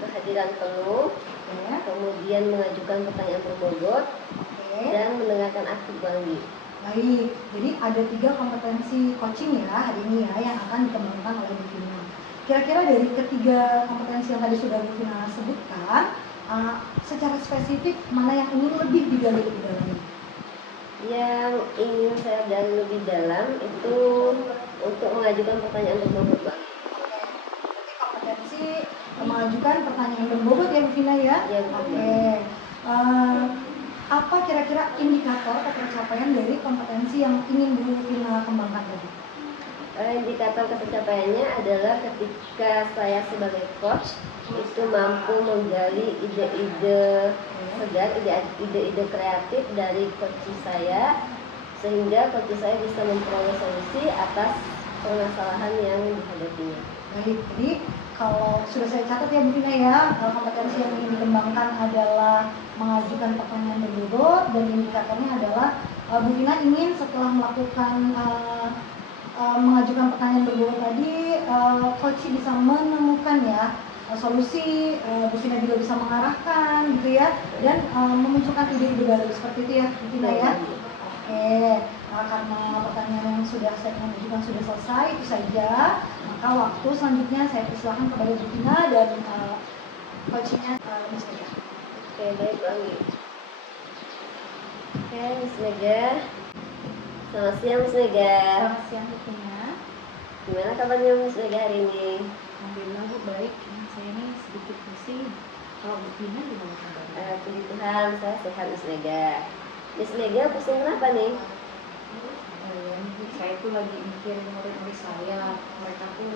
kehadiran penuh, Oke, kemudian mengajukan pertanyaan berbobot, oke. dan mendengarkan aktif Bang Gi. Baik, jadi ada 3 kompetensi coaching ya hari ini ya yang akan dikembangkan oleh Bu Vina. Kira-kira dari ketiga kompetensi yang tadi sudah Bu Vina sebutkan, secara spesifik mana yang ingin lebih digali lebih dalam? Yang ingin saya gali lebih dalam itu untuk mengajukan pertanyaan berbobot Bang. Oke, jadi kompetensi mengajukan pertanyaan berbobot ya Bu Vina ya? Iya, Bu. Oke. Apa kira-kira indikator atau pencapaian dari kompetensi yang ingin Bu Vina kembangkan tadi? Indikator ketercapaiannya adalah ketika saya sebagai coach itu mampu menggali ide-ide segar, ide-ide kreatif dari coach saya, sehingga coach saya bisa memperoleh solusi atas permasalahan yang dihadapinya. Baik, jadi kalau sudah saya catat ya Bu Vina ya, kompetensi yang ingin dikembangkan adalah mengajukan pertanyaan berbobot dan indikatornya adalah Bu Vina ingin setelah melakukan mengajukan pertanyaan berbobot tadi, coach bisa menemukan ya solusi, Bu Vina juga bisa mengarahkan gitu ya, dan memunculkan ide-ide baru seperti itu ya Bu Vina ya. Oke, karena pertanyaan yang sudah saya mengajukan sudah selesai, itu saja. Maka waktu selanjutnya saya persilakan kepada Bu Vina dan coachingnya Miss Mega. Oke, baik Bang Gi. Oke, Miss Mega. Selamat siang Miss Mega. Selamat siang Bu Vina. Gimana kabarnya Miss Mega hari ini? Alhamdulillah Bu baik. Saya ini sedikit pusing. Kalau Bu Vina gimana kabarnya? Puji Tuhan, saya sehat Miss Mega. Miss Mega pusing kenapa nih? Saya tuh lagi mikirin murid-murid saya, mereka tuh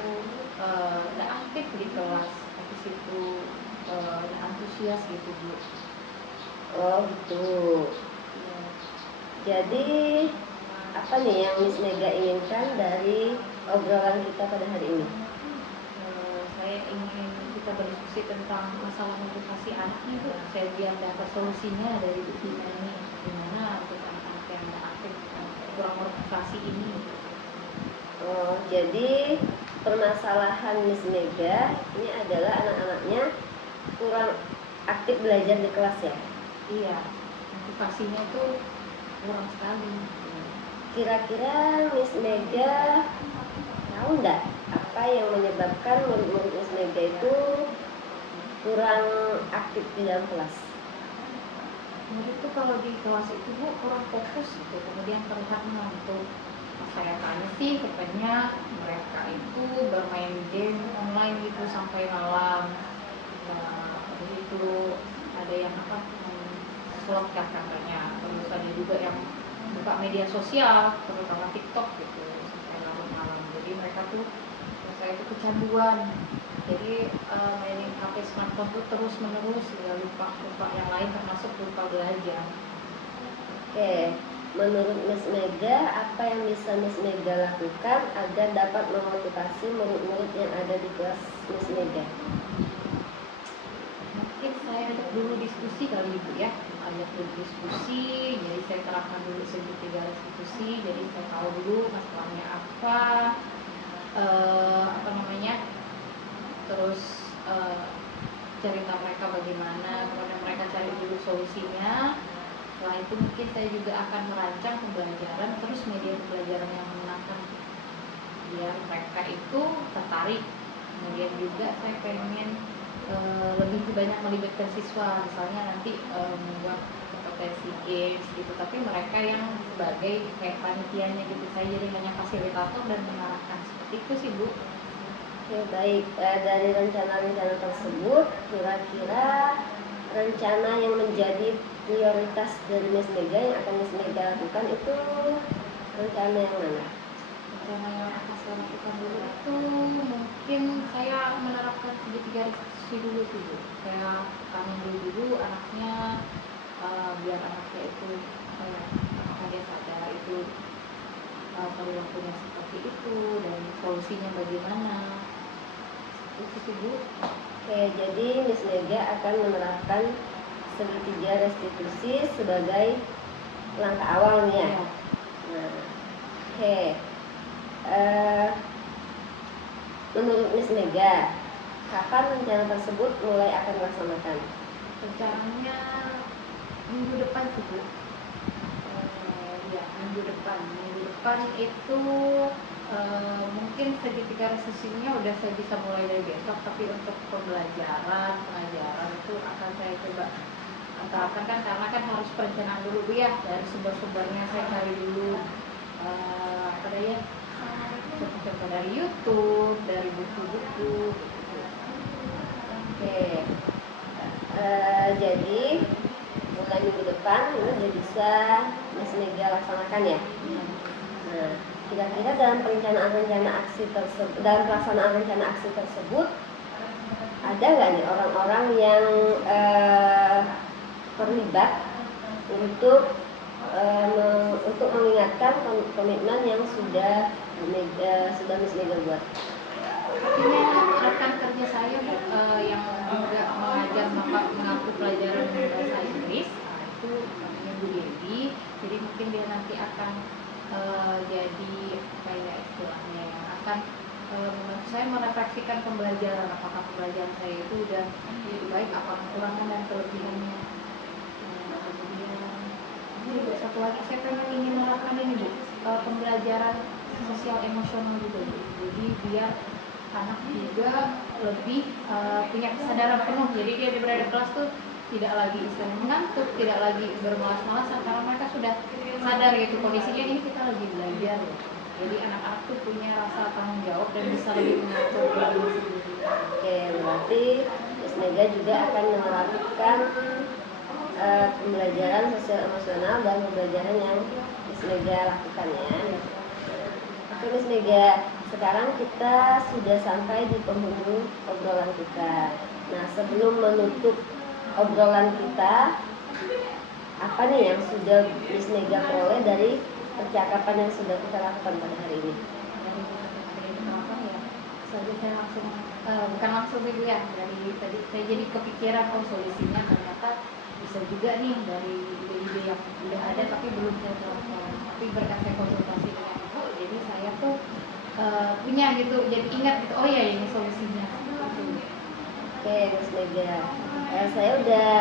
nggak aktif di kelas, tapi situ nggak antusias gitu Bu. Oh gitu. Ya, Jadi apa nih yang Miss Mega inginkan dari obrolan kita pada hari ini? saya ingin kita berdiskusi tentang masalah motivasi anaknya Bu. Saya biar dapat solusinya dari Bu Vina ini, gimana untuk anak-anak yang nggak aktif, kurang motivasi ini. Oh, jadi permasalahan Miss Mega ini adalah anak-anaknya kurang aktif belajar di kelas ya. Iya, motivasinya itu kurang sekali. Kira-kira Miss Mega tahu nggak apa yang menyebabkan murid-murid Miss Mega itu kurang aktif di dalam kelas? Murid itu kalau di kelas itu Bu kurang fokus gitu, kemudian terlihat mengantuk. Pas saya tanya sih katanya mereka itu bermain game online gitu sampai malam. Nah, habis itu ada yang slot kan katanya, terus ada juga yang buka media sosial, terutama TikTok gitu sampai larut malam. Jadi mereka tuh saya itu kecanduan. Jadi mainin HP smartphone tuh terus menerus, ya lupa yang lain termasuk lupa belajar. Oke, menurut Miss Mega, apa yang bisa Miss Mega lakukan agar dapat memotivasi murid-murid yang ada di kelas Miss Mega? Mungkin saya ajak dulu diskusi kali Ibu ya, ajak dulu diskusi, jadi saya terapkan dulu segitiga restitusi, jadi saya tahu dulu masalahnya apa namanya, terus cerita mereka bagaimana, kemudian mereka cari dulu solusinya. Setelah itu mungkin saya juga akan merancang pembelajaran, terus media pembelajaran yang menyenangkan biar mereka itu tertarik. Kemudian juga saya pengen lebih banyak melibatkan siswa, misalnya nanti membuat kompetensi games gitu, tapi mereka yang sebagai kayak panitianya gitu, saya jadi hanya fasilitator dan mengarahkan, seperti itu sih Bu. Oke, baik. Dari rencana-rencana tersebut, kira-kira rencana yang menjadi prioritas dari Miss Mega yang akan Miss Mega lakukan itu rencana yang mana? Rencana yang akan saya lakukan dulu itu mungkin saya menerapkan segitiga restitusi dulu sih Bu. Saya tanya dulu anaknya, biar anaknya itu apakah dia sadar itu perilakunya seperti itu dan solusinya bagaimana. Itu sih Bu. Oke, jadi Miss Mega akan menerapkan segitiga restitusi sebagai langkah awal nih ya. Ya. Nah, oke. Menurut Miss Mega, kapan rencana tersebut mulai akan dilaksanakan? Rencananya minggu depan sih Bu. Ya, minggu depan itu mungkin segitiga restitusinya udah saya bisa mulai dari besok, tapi untuk pembelajaran pengajaran itu akan saya coba terapkan kan, karena kan harus perencanaan dulu Bu ya, dari sumber-sumbernya saya cari dulu apa ya, contoh-contoh dari YouTube, dari buku-buku gitu. Oke, jadi mulai minggu depan ini udah bisa Miss Mega laksanakan ya. Nah, kira-kira dalam perencanaan aksi tersebut, dalam pelaksanaan rencana aksi tersebut, ada nggak nih orang-orang yang terlibat untuk mengingatkan komitmen yang sudah Miss Mega buat? Artinya rekan kerja saya Bu, yang juga mengajar mengaku pelajaran bahasa Inggris, itu namanya Bu Devi. Jadi mungkin dia nanti akan jadi kayak istilahnya yang akan membantu saya merefleksikan pembelajaran, apakah pembelajaran saya itu udah jadi baik, apa kekurangan dan kelebihannya. Kemudian juga satu lagi saya ingin menerapkan ini Bu, pembelajaran sosial emosional juga Bu. Jadi biar anak juga lebih punya kesadaran penuh, jadi dia berada di kelas tuh tidak lagi istilahnya mengantuk, tidak lagi bermalas-malasan, karena mereka sudah sadar gitu kondisinya ini kita lagi belajar ya. Jadi anak-anak tuh punya rasa tanggung jawab dan bisa lebih mengatur diri sendiri. Oke, berarti Miss Mega juga akan menerapkan pembelajaran sosial emosional dan pembelajaran yang Miss Mega lakukan ya. Oke Miss Mega, sekarang kita sudah sampai di penghujung obrolan kita. Nah, sebelum menutup obrolan kita, apa nih yang sudah Miss Mega peroleh dari percakapan yang sudah kita lakukan pada hari ini? Dari percakapan ya, saya langsung bukan langsung sih Bu ya, dari tadi saya jadi kepikiran solusinya ternyata bisa juga nih dari ide-ide yang udah ada tapi belum saya terapkan. Tapi berkat saya konsultasi dengan Ibu, jadi saya tuh punya gitu, jadi ingat gitu, oh ya ini solusinya. Oke Miss Mega, saya udah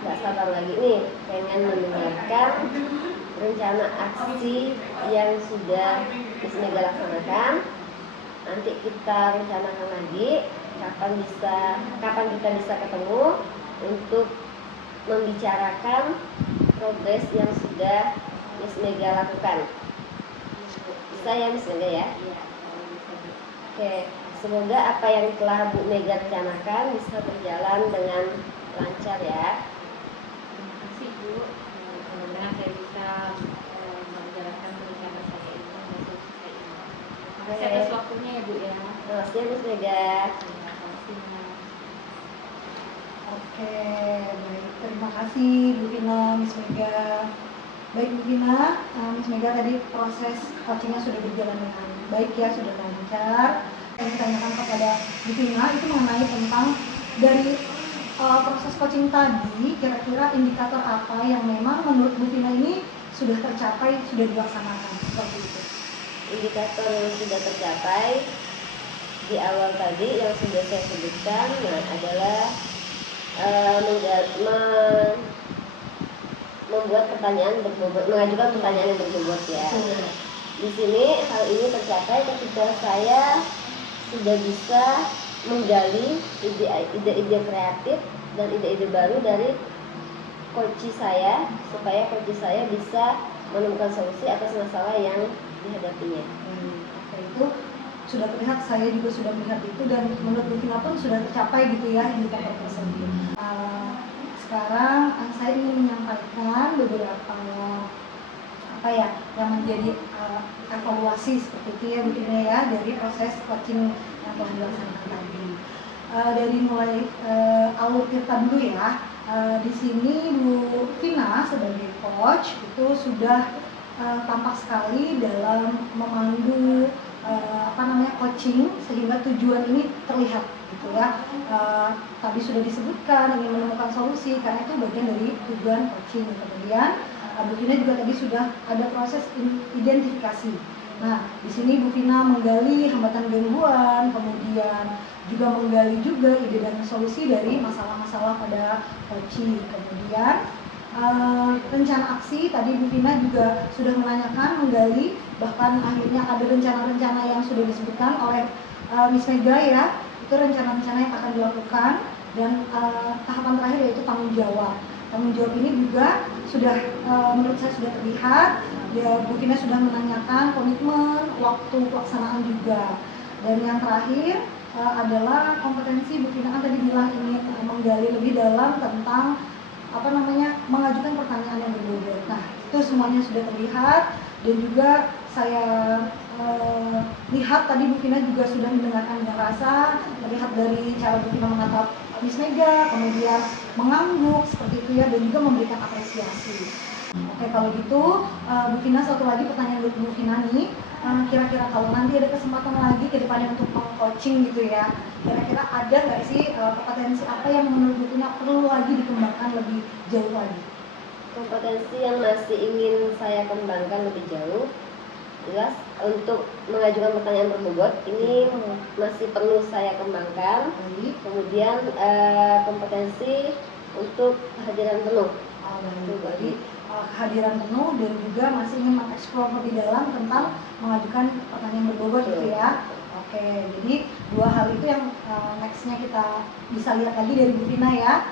nggak sabar lagi nih pengen mendengarkan rencana aksi yang sudah Miss Mega laksanakan. Nanti kita rencanakan lagi kapan kita bisa ketemu untuk membicarakan progres yang sudah Miss Mega lakukan. Bisa ya Miss Mega ya? Oke, semoga apa yang telah Bu Mega rencanakan bisa berjalan dengan lancar ya. Terima kasih Bu, mudah-mudahan saya bisa menjalankan rencana saya ini dan solusi saya ini. Terima kasih atas waktunya ya Bu ya. Terima Miss Mega. Terima kasih. Oke, baik. Terima kasih Bu Vina, Miss Mega. Baik Bu Vina, Miss Mega tadi proses coachingnya sudah berjalan dengan baik ya, sudah lancar. Yang ditanyakan kepada Bu Vina itu mengenai tentang dari proses coaching tadi, kira-kira indikator apa yang memang menurut Bu Vina ini sudah tercapai, sudah dilaksanakan seperti itu. Indikator yang sudah tercapai di awal tadi yang sudah saya sebutkan adalah membuat pertanyaan berbobot, mengajukan pertanyaan yang berbobot ya. Di sini hal ini tercapai ketika saya sudah bisa menggali ide-ide kreatif dan ide-ide baru dari coach saya, supaya coach saya bisa menemukan solusi atas masalah yang dihadapinya. Oke, itu sudah terlihat, saya juga sudah melihat itu, dan menurut Bu Vina pun sudah tercapai gitu ya indikator tersebut. Sekarang saya ingin menyampaikan beberapa yang menjadi evaluasi seperti itu ya Bu Vina ya, dari proses coaching yang telah dilaksanakan tadi. Dari mulai alur kita dulu ya. Di sini Bu Vina sebagai coach itu sudah tampak sekali dalam memandu coaching sehingga tujuan ini terlihat gitu ya. Tadi sudah disebutkan ingin menemukan solusi, karena itu bagian dari tujuan coaching. Kemudian Bu Vina juga tadi sudah ada proses identifikasi. Nah, di sini Bu Vina menggali hambatan gangguan, kemudian juga menggali juga ide dan solusi dari masalah-masalah pada coaching. Kemudian rencana aksi, tadi Bu Vina juga sudah menanyakan, menggali, bahkan akhirnya ada rencana-rencana yang sudah disebutkan oleh Miss Mega ya, itu rencana-rencana yang akan dilakukan, dan tahapan terakhir yaitu tanggung jawab. Tanggung jawab ini juga sudah menurut saya sudah terlihat ya. Bu Vina sudah menanyakan komitmen, waktu pelaksanaan juga, dan yang terakhir adalah kompetensi. Bu Vina kan tadi bilang ini menggali lebih dalam tentang mengajukan pertanyaan yang berbobot. Nah, itu semuanya sudah terlihat, dan juga saya lihat tadi Bu Vina juga sudah mendengarkan dengan rasa, terlihat dari cara Bu Vina menatap Miss Mega, kemudian mengangguk seperti itu ya, dan juga memberikan apresiasi. Oke, kalau gitu Bu Vina, satu lagi pertanyaan buat Bu Vina nih, kira-kira kalau nanti ada kesempatan lagi ke depannya untuk coaching gitu ya, kira-kira ada nggak sih kompetensi apa yang menurut Bu Vina perlu lagi dikembangkan lebih jauh lagi? Kompetensi yang masih ingin saya kembangkan lebih jauh, jelas untuk mengajukan pertanyaan berbobot ini masih perlu saya kembangkan. Kemudian kompetensi untuk kehadiran penuh. Jadi kehadiran penuh, dan juga masih ingin mengeksplor lebih dalam tentang mengajukan pertanyaan berbobot gitu ya. Oke, jadi dua hal itu yang nextnya kita bisa lihat lagi dari Bu Vina ya.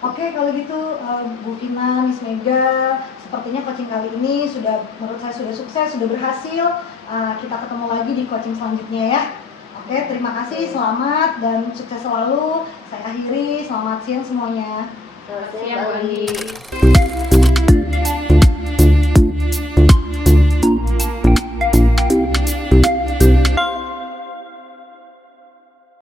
Oke, kalau gitu Bu Vina, Miss Mega, sepertinya coaching kali ini sudah, menurut saya sudah sukses, sudah berhasil. Kita ketemu lagi di coaching selanjutnya ya. Oke, terima kasih, selamat dan sukses selalu. Saya akhiri, selamat siang semuanya. Selamat siang, Andi.